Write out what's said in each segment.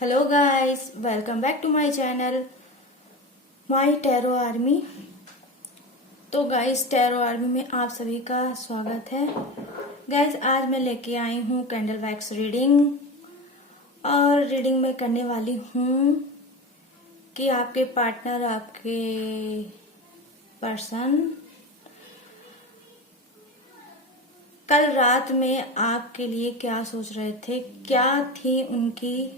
Hello guys, welcome back to my channel my tarot army. तो guys, tarot army में आप सभी का स्वागत है। गाइस, आज मैं लेके आई हूँ कैंडल वैक्स रीडिंग और रीडिंग में करने वाली हूँ कि आपके पार्टनर, आपके पर्सन कल रात में आपके लिए क्या सोच रहे थे, क्या थी उनकी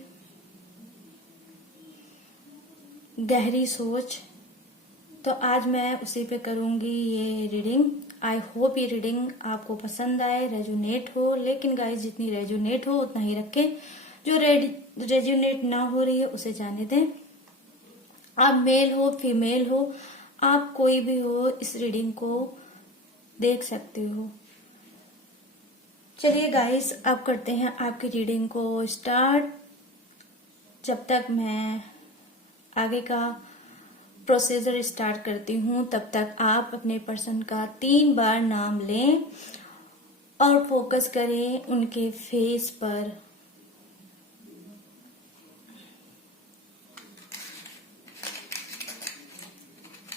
गहरी सोच। तो आज मैं उसी पे करूंगी ये रीडिंग। आई होप ये रीडिंग आपको पसंद आए, रेजोनेट हो। लेकिन गाइस, जितनी रेजोनेट हो उतना ही रखें, जो रेजोनेट ना हो रही है उसे जाने दें। आप मेल हो फीमेल हो, आप कोई भी हो, इस रीडिंग को देख सकते हो। चलिए गाइस, अब करते हैं आपकी रीडिंग को स्टार्ट। जब तक मैं आगे का प्रोसीजर स्टार्ट करती हूँ तब तक आप अपने पर्सन का 3 बार नाम लें और फोकस करें उनके फेस पर।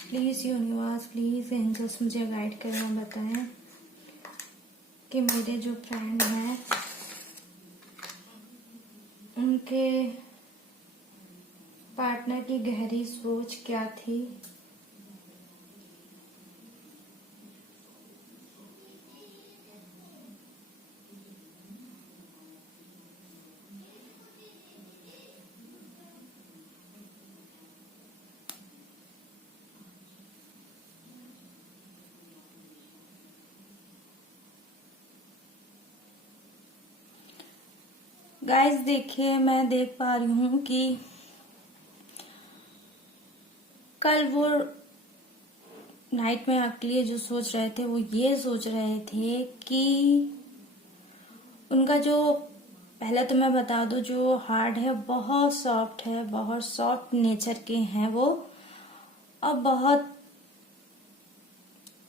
प्लीज यूनिवर्स, प्लीज एंजल्स मुझे गाइड करें और बताएं कि मेरे जो फ्रेंड हैं उनके पार्टनर की गहरी सोच क्या थी। गाइस देखिए, मैं देख पा रही हूँ कि कल वो नाइट में आपके लिए जो सोच रहे थे वो ये सोच रहे थे कि उनका जो, पहले तो मैं बता दूं, जो हार्ट है बहुत सॉफ्ट है, बहुत सॉफ्ट नेचर के हैं वो। और बहुत,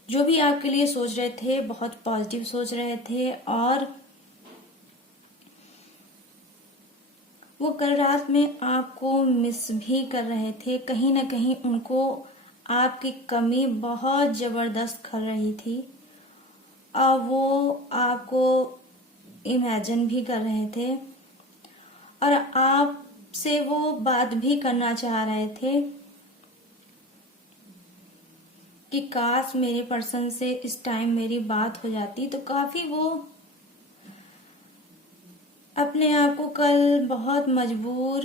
जो भी आपके लिए सोच रहे थे बहुत पॉजिटिव सोच रहे थे। और वो कल रात में आपको मिस भी कर रहे थे। कहीं ना कहीं उनको आपकी कमी बहुत जबरदस्त खल रही थी और वो आपको इमेजिन भी कर रहे थे और आपसे वो बात भी करना चाह रहे थे कि काश मेरे पर्सन से इस टाइम मेरी बात हो जाती। तो काफी वो अपने आप को कल बहुत मजबूर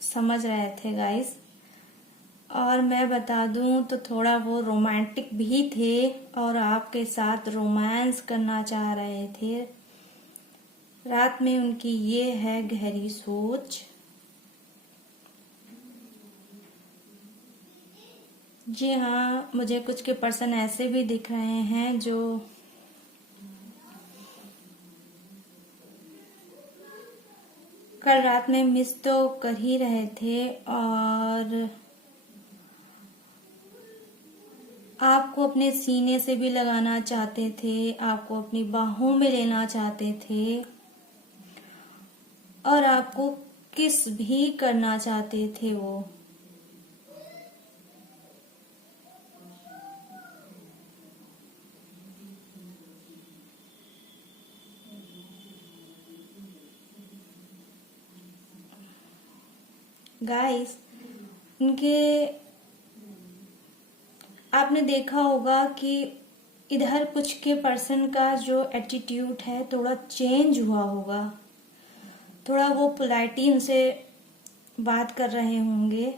समझ रहे थे गाइस। और मैं बता दूं तो थोड़ा वो रोमांटिक भी थे और आपके साथ रोमांस करना चाह रहे थे। रात में उनकी ये है गहरी सोच। जी हाँ, मुझे कुछ के पर्सन ऐसे भी दिख रहे हैं जो कल रात में मिस तो कर ही रहे थे और आपको अपने सीने से भी लगाना चाहते थे, आपको अपनी बाहों में लेना चाहते थे और आपको किस भी करना चाहते थे वो। गाइस, उनके, आपने देखा होगा कि इधर कुछ के पर्सन का जो एटीट्यूड है थोड़ा चेंज हुआ होगा। थोड़ा वो पोलाइटली उनसे बात कर रहे होंगे।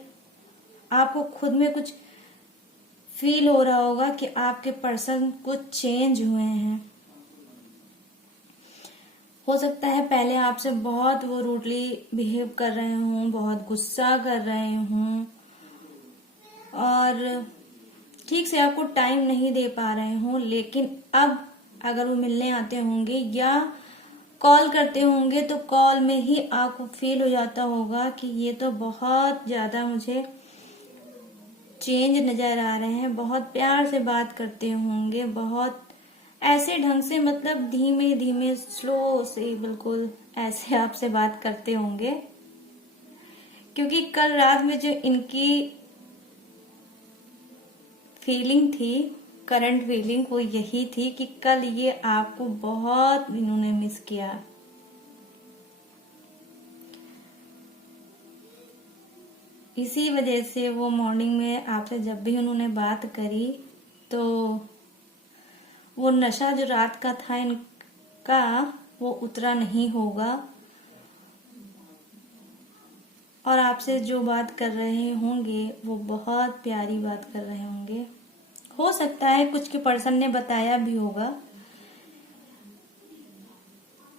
आपको खुद में कुछ फील हो रहा होगा कि आपके पर्सन कुछ चेंज हुए हैं। हो सकता है पहले आपसे बहुत वो रूडली बिहेव कर रहे हों, बहुत गुस्सा कर रहे हों और ठीक से आपको टाइम नहीं दे पा रहे हों। लेकिन अब अगर वो मिलने आते होंगे या कॉल करते होंगे तो कॉल में ही आपको फील हो जाता होगा कि ये तो बहुत ज्यादा मुझे चेंज नजर आ रहे हैं। बहुत प्यार से बात करते होंगे, बहुत ऐसे ढंग से, मतलब धीमे धीमे स्लो से, बिल्कुल ऐसे आपसे बात करते होंगे, क्योंकि कल रात में जो इनकी फीलिंग थी, करंट फीलिंग, वो यही थी कि कल ये आपको बहुत इन्होंने मिस किया। इसी वजह से वो मॉर्निंग में आपसे जब भी उन्होंने बात करी तो वो नशा जो रात का था इनका वो उतरा नहीं होगा, और आपसे जो बात कर रहे होंगे वो बहुत प्यारी बात कर रहे होंगे। हो सकता है कुछ के पर्सन ने बताया भी होगा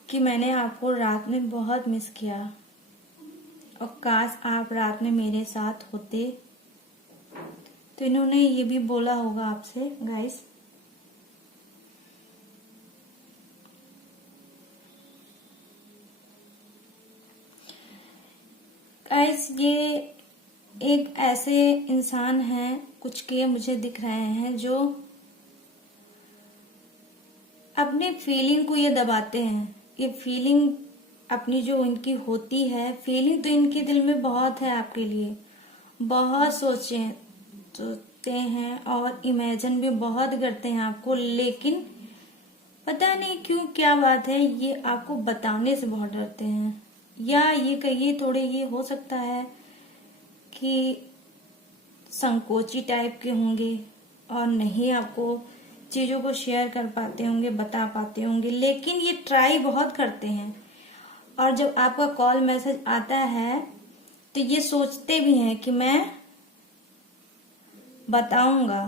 कि मैंने आपको रात में बहुत मिस किया और काश आप रात में मेरे साथ होते। तो इन्होंने ये भी बोला होगा आपसे गाइस। गाइस ये एक ऐसे इंसान हैं, कुछ के मुझे दिख रहे हैं, जो अपने फीलिंग को ये दबाते हैं। ये फीलिंग अपनी जो इनकी होती है, फीलिंग तो इनके दिल में बहुत है आपके लिए, बहुत सोचते हैं और इमेजिन भी बहुत करते हैं आपको, लेकिन पता नहीं क्यों, क्या बात है, ये आपको बताने से बहुत डरते हैं। या ये कहिए थोड़े, ये हो सकता है कि संकोची टाइप के होंगे और नहीं आपको चीजों को शेयर कर पाते होंगे, बता पाते होंगे, लेकिन ये ट्राई बहुत करते हैं। और जब आपका कॉल मैसेज आता है तो ये सोचते भी हैं कि मैं बताऊंगा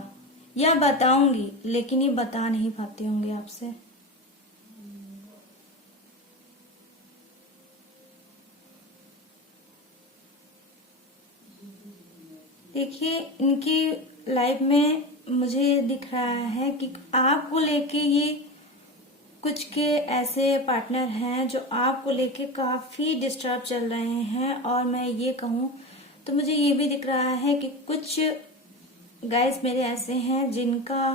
या बताऊंगी, लेकिन ये बता नहीं पाते होंगे आपसे। देखिए इनकी लाइफ में मुझे दिख रहा है कि आपको लेके ये कुछ के ऐसे पार्टनर हैं जो आपको लेके काफी डिस्टर्ब चल रहे हैं। और मैं ये कहूँ तो मुझे ये भी दिख रहा है कि कुछ गाइस मेरे ऐसे हैं जिनका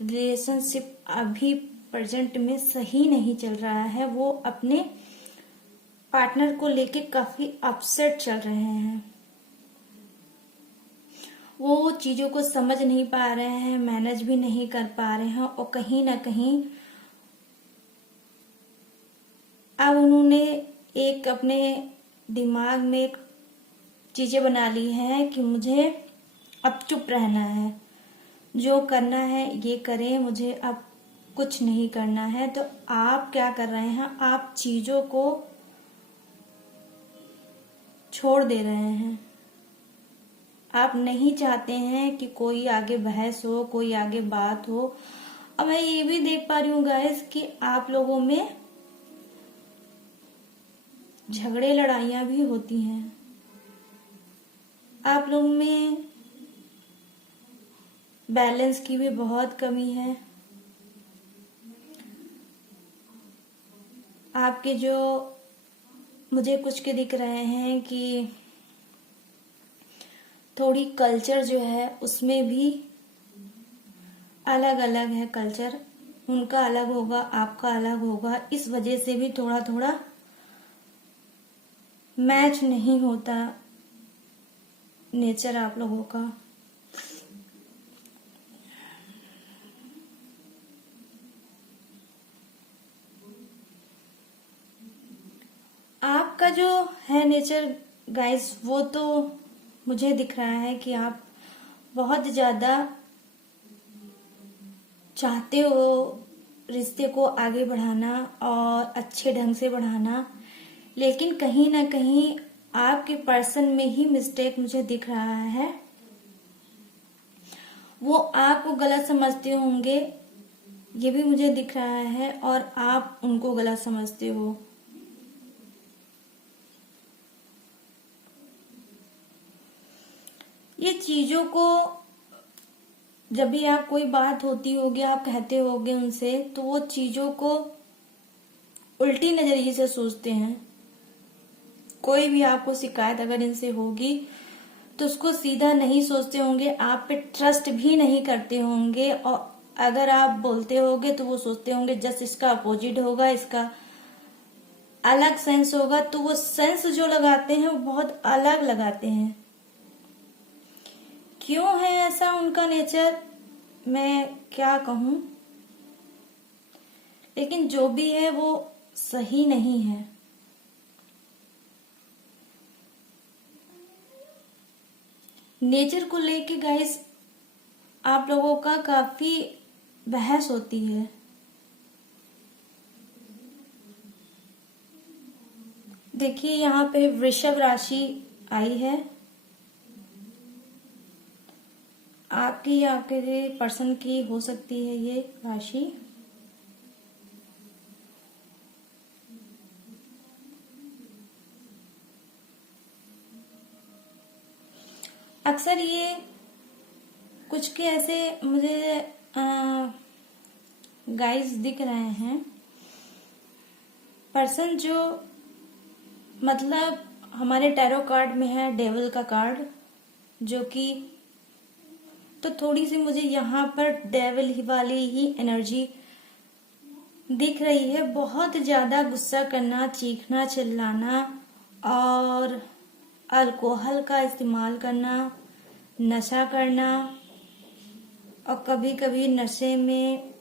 रिलेशनशिप अभी प्रेजेंट में सही नहीं चल रहा है। वो अपने पार्टनर को लेके काफी अपसेट चल रहे हैं, वो चीजों को समझ नहीं पा रहे हैं, मैनेज भी नहीं कर पा रहे हैं, और कहीं ना कहीं अब उन्होंने एक अपने दिमाग में एक चीजें बना ली हैं कि मुझे अब चुप रहना है, जो करना है ये करें, मुझे अब कुछ नहीं करना है। तो आप क्या कर रहे हैं, आप चीजों को छोड़ दे रहे हैं। आप नहीं चाहते हैं कि कोई आगे बहस हो, कोई आगे बात हो। अब मैं ये भी देख पा रही हूँ गाइस कि आप लोगों में झगड़े लड़ाइयां भी होती हैं, आप लोगों में बैलेंस की भी बहुत कमी है। आपके जो मुझे कुछ के दिख रहे हैं कि थोड़ी कल्चर जो है उसमें भी अलग अलग है कल्चर, उनका अलग होगा, आपका अलग होगा। इस वजह से भी थोड़ा थोड़ा मैच नहीं होता नेचर आप लोगों का। आपका जो है नेचर गाइस, वो तो मुझे दिख रहा है कि आप बहुत ज्यादा चाहते हो रिश्ते को आगे बढ़ाना और अच्छे ढंग से बढ़ाना, लेकिन कहीं ना कहीं आपके पर्सन में ही मिस्टेक मुझे दिख रहा है। वो आपको गलत समझते होंगे, ये भी मुझे दिख रहा है, और आप उनको गलत समझते हो। ये चीजों को जब भी आप कोई बात होती होगी, आप कहते होगे उनसे, तो वो चीजों को उल्टी नजरिए से सोचते हैं। कोई भी आपको शिकायत अगर इनसे होगी तो उसको सीधा नहीं सोचते होंगे, आप पे ट्रस्ट भी नहीं करते होंगे, और अगर आप बोलते होगे तो वो सोचते होंगे जस्ट इसका अपोजिट होगा, इसका अलग सेंस होगा, तो वो सेंस जो लगाते हैं वो बहुत अलग लगाते हैं। क्यों है ऐसा उनका नेचर, मैं क्या कहूं, लेकिन जो भी है वो सही नहीं है। नेचर को लेके गाइस आप लोगों का काफी बहस होती है। देखिए यहाँ पे वृषभ राशि आई है, आपकी या आपके पर्सन की हो सकती है ये राशि। अक्सर ये कुछ के ऐसे मुझे गाइस दिख रहे हैं, पर्सन जो मतलब हमारे टैरो कार्ड में है डेविल का कार्ड, जो कि तो थोड़ी सी मुझे यहाँ पर डेविल वाली ही एनर्जी दिख रही है। बहुत ज्यादा गुस्सा करना, चीखना, चिल्लाना और अल्कोहल का इस्तेमाल करना, नशा करना, और कभी कभी नशे में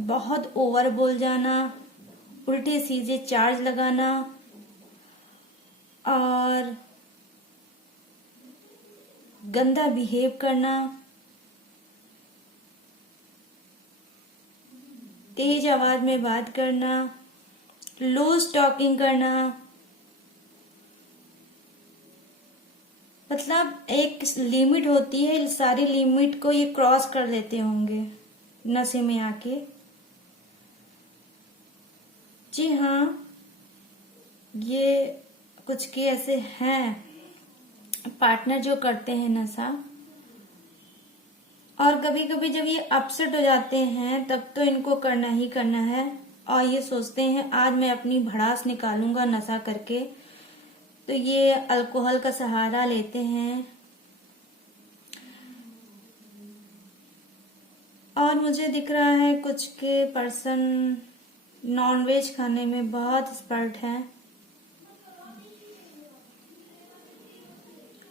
बहुत ओवर बोल जाना, उल्टे सीधे चार्ज लगाना और गंदा बिहेव करना, तेज आवाज में बात करना, लूज टॉकिंग करना, मतलब एक लिमिट होती है, सारी लिमिट को ये क्रॉस कर लेते होंगे नशे में आके। जी हाँ, ये कुछ के ऐसे हैं पार्टनर जो करते हैं नशा, और कभी कभी जब ये अपसेट हो जाते हैं तब तो इनको करना ही करना है, और ये सोचते हैं आज मैं अपनी भड़ास निकालूंगा नशा करके, तो ये अल्कोहल का सहारा लेते हैं। और मुझे दिख रहा है कुछ के पर्सन नॉनवेज खाने में बहुत एक्सपर्ट हैं,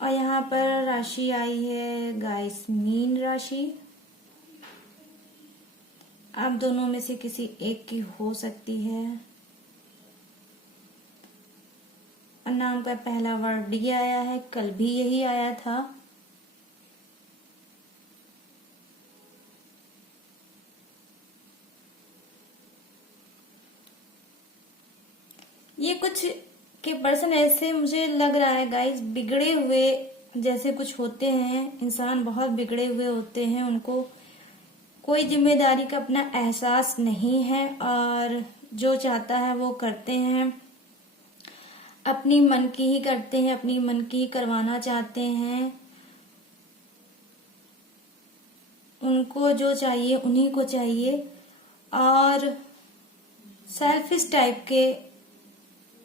और यहाँ पर राशि आई है गाइस मीन राशि। आप दोनों में से किसी एक की हो सकती है, और नाम का पहला वर्ड डी आया है, कल भी यही आया था। ये कुछ के पर्सन ऐसे मुझे लग रहा है गाइस बिगड़े हुए जैसे कुछ होते हैं, इंसान बहुत बिगड़े हुए होते हैं, उनको कोई जिम्मेदारी का अपना एहसास नहीं है, और जो चाहता है वो करते हैं, अपनी मन की ही करते हैं, अपनी मन की ही करवाना चाहते हैं, उनको जो चाहिए उन्हीं को चाहिए, और सेल्फिश टाइप के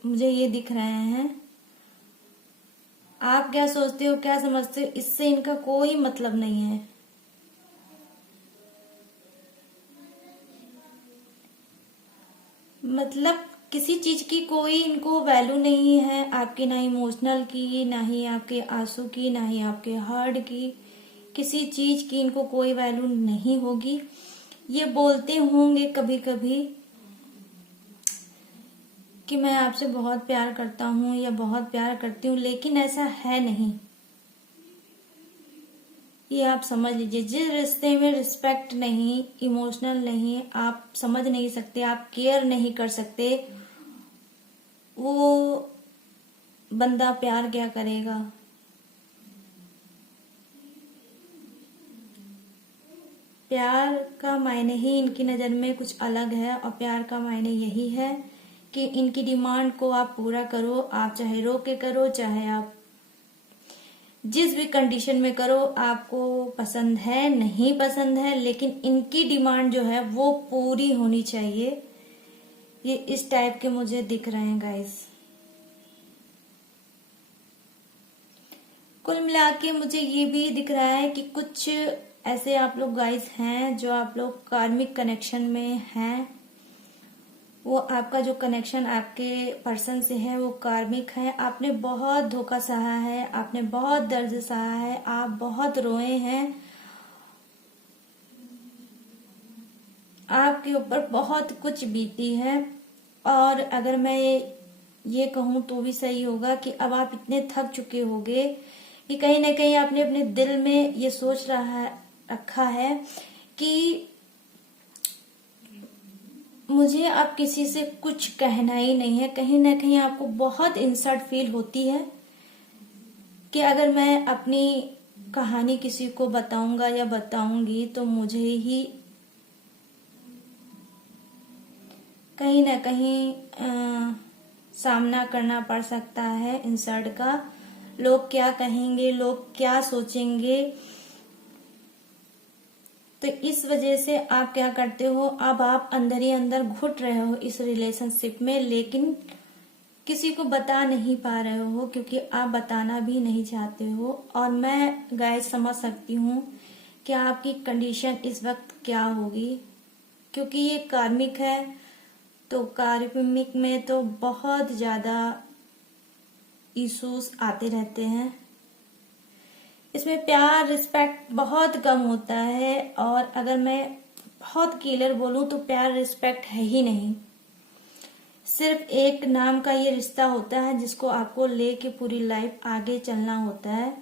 मुझे ये दिख रहे हैं। आप क्या सोचते हो, क्या समझते हो, इससे इनका कोई मतलब नहीं है। मतलब किसी चीज की कोई इनको वैल्यू नहीं है आपकी, ना इमोशनल की, ना ही आपके आंसू की, ना ही आपके हार्ट की, किसी चीज की इनको कोई वैल्यू नहीं होगी। ये बोलते होंगे कभी कभी कि मैं आपसे बहुत प्यार करता हूँ या बहुत प्यार करती हूँ, लेकिन ऐसा है नहीं। ये आप समझ लीजिए, जिस रिश्ते में रिस्पेक्ट नहीं, इमोशनल नहीं, आप समझ नहीं सकते, आप केयर नहीं कर सकते, वो बंदा प्यार क्या करेगा। प्यार का मायने ही इनकी नजर में कुछ अलग है, और प्यार का मायने यही है कि इनकी डिमांड को आप पूरा करो, आप चाहे रोक के करो, चाहे आप जिस भी कंडीशन में करो, आपको पसंद है नहीं पसंद है, लेकिन इनकी डिमांड जो है वो पूरी होनी चाहिए। ये इस टाइप के मुझे दिख रहे हैं गाइस। कुल मिला के मुझे ये भी दिख रहा है कि कुछ ऐसे आप लोग गाइस हैं जो आप लोग कार्मिक कनेक्शन में हैं, वो आपका जो कनेक्शन आपके पर्सन से है वो कार्मिक है। आपने बहुत धोखा सहा है, आपने बहुत दर्द सहा है, आप बहुत रोए हैं, आपके ऊपर बहुत कुछ बीती है। और अगर मैं ये कहूँ तो भी सही होगा कि अब आप इतने थक चुके होंगे कि कहीं ना कहीं आपने अपने दिल में ये सोच रखा है कि मुझे अब किसी से कुछ कहना ही नहीं है। कहीं ना कहीं आपको बहुत इंसल्ट फील होती है कि अगर मैं अपनी कहानी किसी को बताऊंगा या बताऊंगी तो मुझे ही कहीं ना कहीं सामना करना पड़ सकता है इंसल्ट का। लोग क्या कहेंगे, लोग क्या सोचेंगे, तो इस वजह से आप क्या करते हो, अब आप अंदर ही अंदर घुट रहे हो इस रिलेशनशिप में, लेकिन किसी को बता नहीं पा रहे हो क्योंकि आप बताना भी नहीं चाहते हो। और मैं गाइस समझ सकती हूँ कि आपकी कंडीशन इस वक्त क्या होगी, क्योंकि ये कार्मिक है। तो कार्मिक में तो बहुत ज्यादा इश्यूज आते रहते हैं। इसमें प्यार रिस्पेक्ट बहुत कम होता है, और अगर मैं बहुत क्लियर बोलूं तो प्यार रिस्पेक्ट है ही नहीं। सिर्फ एक नाम का ये रिश्ता होता है जिसको आपको लेके पूरी लाइफ आगे चलना होता है।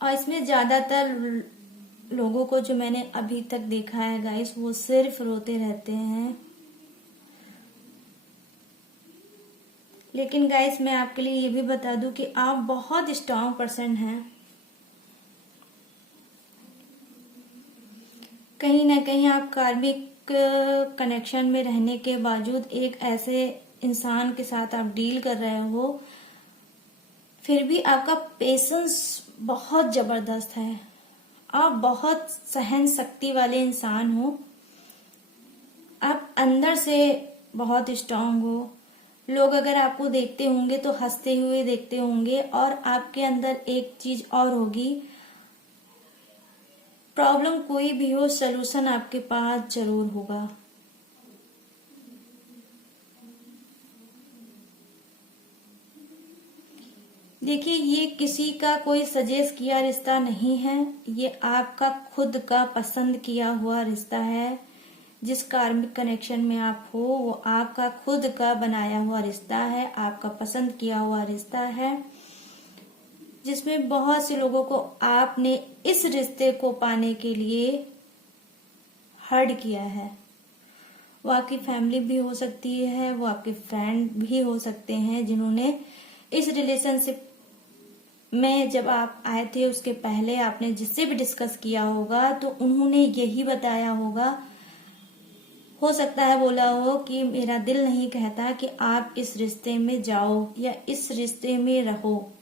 और इसमें ज्यादातर लोगों को जो मैंने अभी तक देखा है गाइस, वो सिर्फ रोते रहते हैं। लेकिन गाइस मैं आपके लिए ये भी बता दूं कि आप बहुत स्ट्रांग पर्सन हैं। कहीं ना कहीं आप कार्मिक कनेक्शन में रहने के बावजूद एक ऐसे इंसान के साथ आप डील कर रहे हो, फिर भी आपका पेशेंस बहुत जबरदस्त है। आप बहुत सहन शक्ति वाले इंसान हो, आप अंदर से बहुत स्ट्रांग हो। लोग अगर आपको देखते होंगे तो हंसते हुए देखते होंगे, और आपके अंदर एक चीज और होगी, प्रॉब्लम कोई भी हो सलूशन आपके पास जरूर होगा। देखिए, ये किसी का कोई सजेस्ट किया रिश्ता नहीं है, ये आपका खुद का पसंद किया हुआ रिश्ता है। जिस कार्मिक कनेक्शन में आप हो वो आपका खुद का बनाया हुआ रिश्ता है, आपका पसंद किया हुआ रिश्ता है, जिसमें बहुत से लोगों को आपने इस रिश्ते को पाने के लिए हर्ट किया है। वो आपकी फैमिली भी हो सकती है, वो आपके फ्रेंड भी हो सकते हैं, जिन्होंने इस रिलेशनशिप में जब आप आए थे उसके पहले आपने जिससे भी डिस्कस किया होगा तो उन्होंने यही बताया होगा। हो सकता है बोला हो कि मेरा दिल नहीं कहता कि आप इस रिश्ते में जाओ या इस रिश्ते में रहो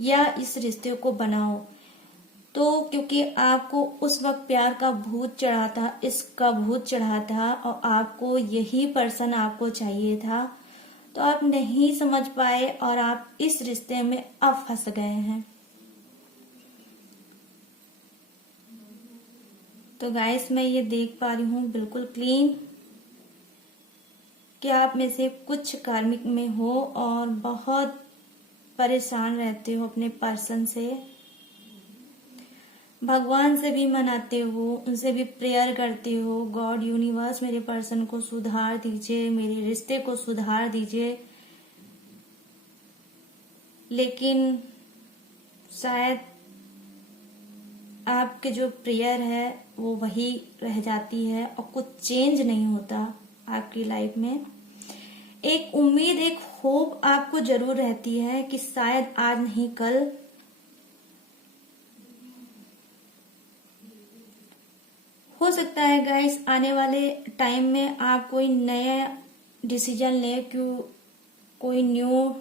या इस रिश्ते को बनाओ। तो क्योंकि आपको उस वक्त प्यार का भूत चढ़ा था, इसका भूत चढ़ा था, और आपको यही पर्सन आपको चाहिए था, तो आप नहीं समझ पाए और आप इस रिश्ते में अब फंस गए हैं। तो गाइस मैं ये देख पा रही हूँ बिल्कुल क्लीन कि आप में से कुछ कार्मिक में हो और बहुत परेशान रहते हो अपने पर्सन से, भगवान से भी मनाते हो, उनसे भी प्रेयर करते हो, गॉड यूनिवर्स मेरे पर्सन को सुधार दीजिए, मेरे रिश्ते को सुधार दीजिए। लेकिन शायद आपके जो प्रेयर है वो वही रह जाती है और कुछ चेंज नहीं होता आपकी लाइफ में। एक उम्मीद, एक होप आपको जरूर रहती है कि शायद आज नहीं कल हो सकता है गाइस आने वाले टाइम में आप कोई नया डिसीजन ले, क्यों कोई न्यू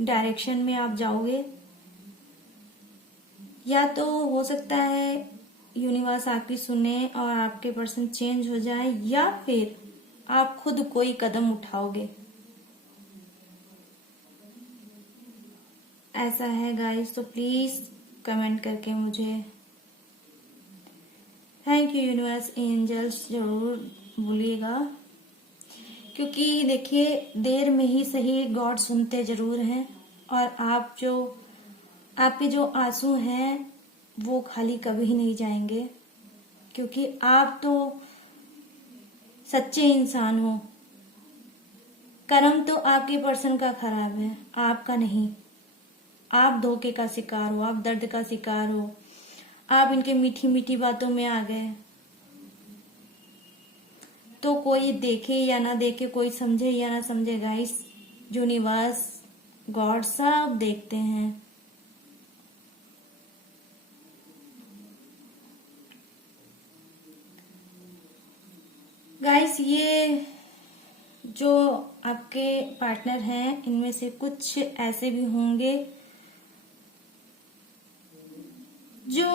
डायरेक्शन में आप जाओगे, या तो हो सकता है यूनिवर्स आपकी सुने और आपके पर्सन चेंज हो जाए, या फिर आप खुद कोई कदम उठाओगे। ऐसा है गाइस, तो प्लीज कमेंट करके मुझे थैंक यू यूनिवर्स एंजल्स जरूर बोलिएगा, क्योंकि देखिए देर में ही सही गॉड सुनते जरूर हैं। और आपके जो आंसू हैं वो खाली कभी नहीं जाएंगे, क्योंकि आप तो सच्चे इंसान हो। कर्म तो आपके पर्सन का खराब है, आपका नहीं। आप धोखे का शिकार हो, आप दर्द का शिकार हो, आप इनके मीठी मीठी बातों में आ गए। तो कोई देखे या ना देखे, कोई समझे या ना समझे गाइस, यूनिवर्स गॉड सब देखते हैं। गाइस ये जो आपके पार्टनर हैं इनमें से कुछ ऐसे भी होंगे जो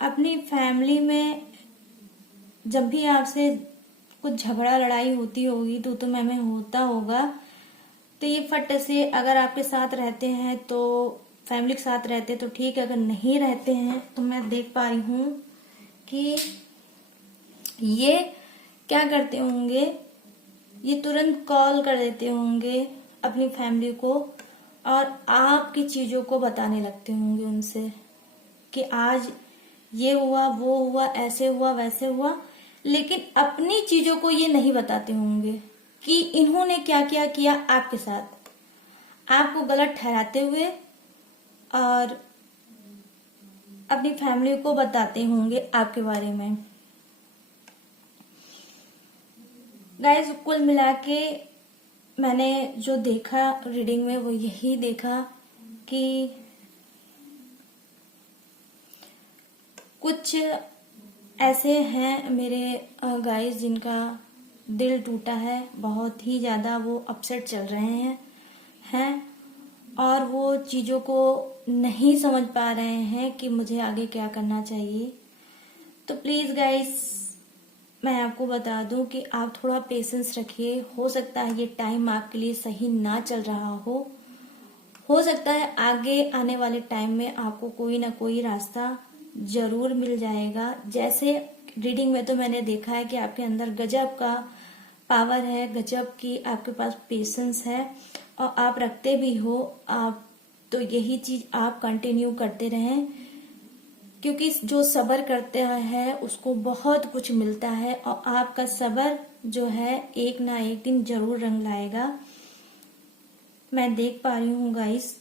अपनी फैमिली में जब भी आपसे कुछ झगड़ा लड़ाई होती होगी तो में होता होगा, तो ये फट से अगर आपके साथ रहते हैं तो फैमिली के साथ रहते तो ठीक है, अगर नहीं रहते हैं तो मैं देख पा रही हूं कि ये क्या करते होंगे, ये तुरंत कॉल कर देते होंगे अपनी फैमिली को और आपकी चीजों को बताने लगते होंगे उनसे कि आज ये हुआ, वो हुआ, ऐसे हुआ, वैसे हुआ, लेकिन अपनी चीजों को ये नहीं बताते होंगे कि इन्होंने क्या क्या किया आपके साथ, आपको गलत ठहराते हुए और अपनी फैमिली को बताते होंगे आपके बारे में। गाइस कुल मिला के मैंने जो देखा रीडिंग में वो यही देखा कि कुछ ऐसे हैं मेरे गाइस जिनका दिल टूटा है, बहुत ही ज्यादा वो अपसेट चल रहे हैं और वो चीजों को नहीं समझ पा रहे हैं कि मुझे आगे क्या करना चाहिए। तो प्लीज गाइस मैं आपको बता दूं कि आप थोड़ा पेशेंस रखिए। हो सकता है ये टाइम आपके लिए सही ना चल रहा हो सकता है आगे आने वाले टाइम में आपको कोई ना कोई रास्ता जरूर मिल जाएगा। जैसे रीडिंग में तो मैंने देखा है कि आपके अंदर गजब का पावर है, गजब की आपके पास पेशेंस है और आप रखते भी हो। आप तो यही चीज आप कंटिन्यू करते रहें, क्योंकि जो सब्र करते हैं उसको बहुत कुछ मिलता है और आपका सब्र जो है एक ना एक दिन जरूर रंग लाएगा, मैं देख पा रही हूँ गाइस।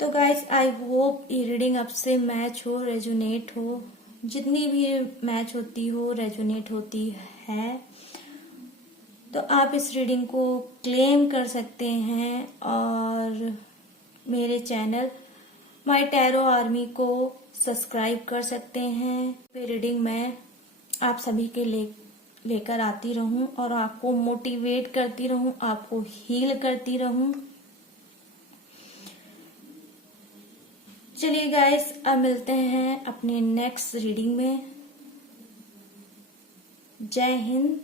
तो गाइस आई होप ये रीडिंग आपसे मैच हो, रेजोनेट हो, जितनी भी मैच होती हो रेजोनेट होती है तो आप इस रीडिंग को क्लेम कर सकते हैं और मेरे चैनल माय टैरो आर्मी को सब्सक्राइब कर सकते हैं। रीडिंग मैं आप सभी के लेकर आती रहूं और आपको मोटिवेट करती रहूं, आपको हील करती रहूं। चलिए गाइस अब मिलते हैं अपने नेक्स्ट रीडिंग में। जय Hind,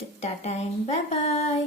tata and bye bye.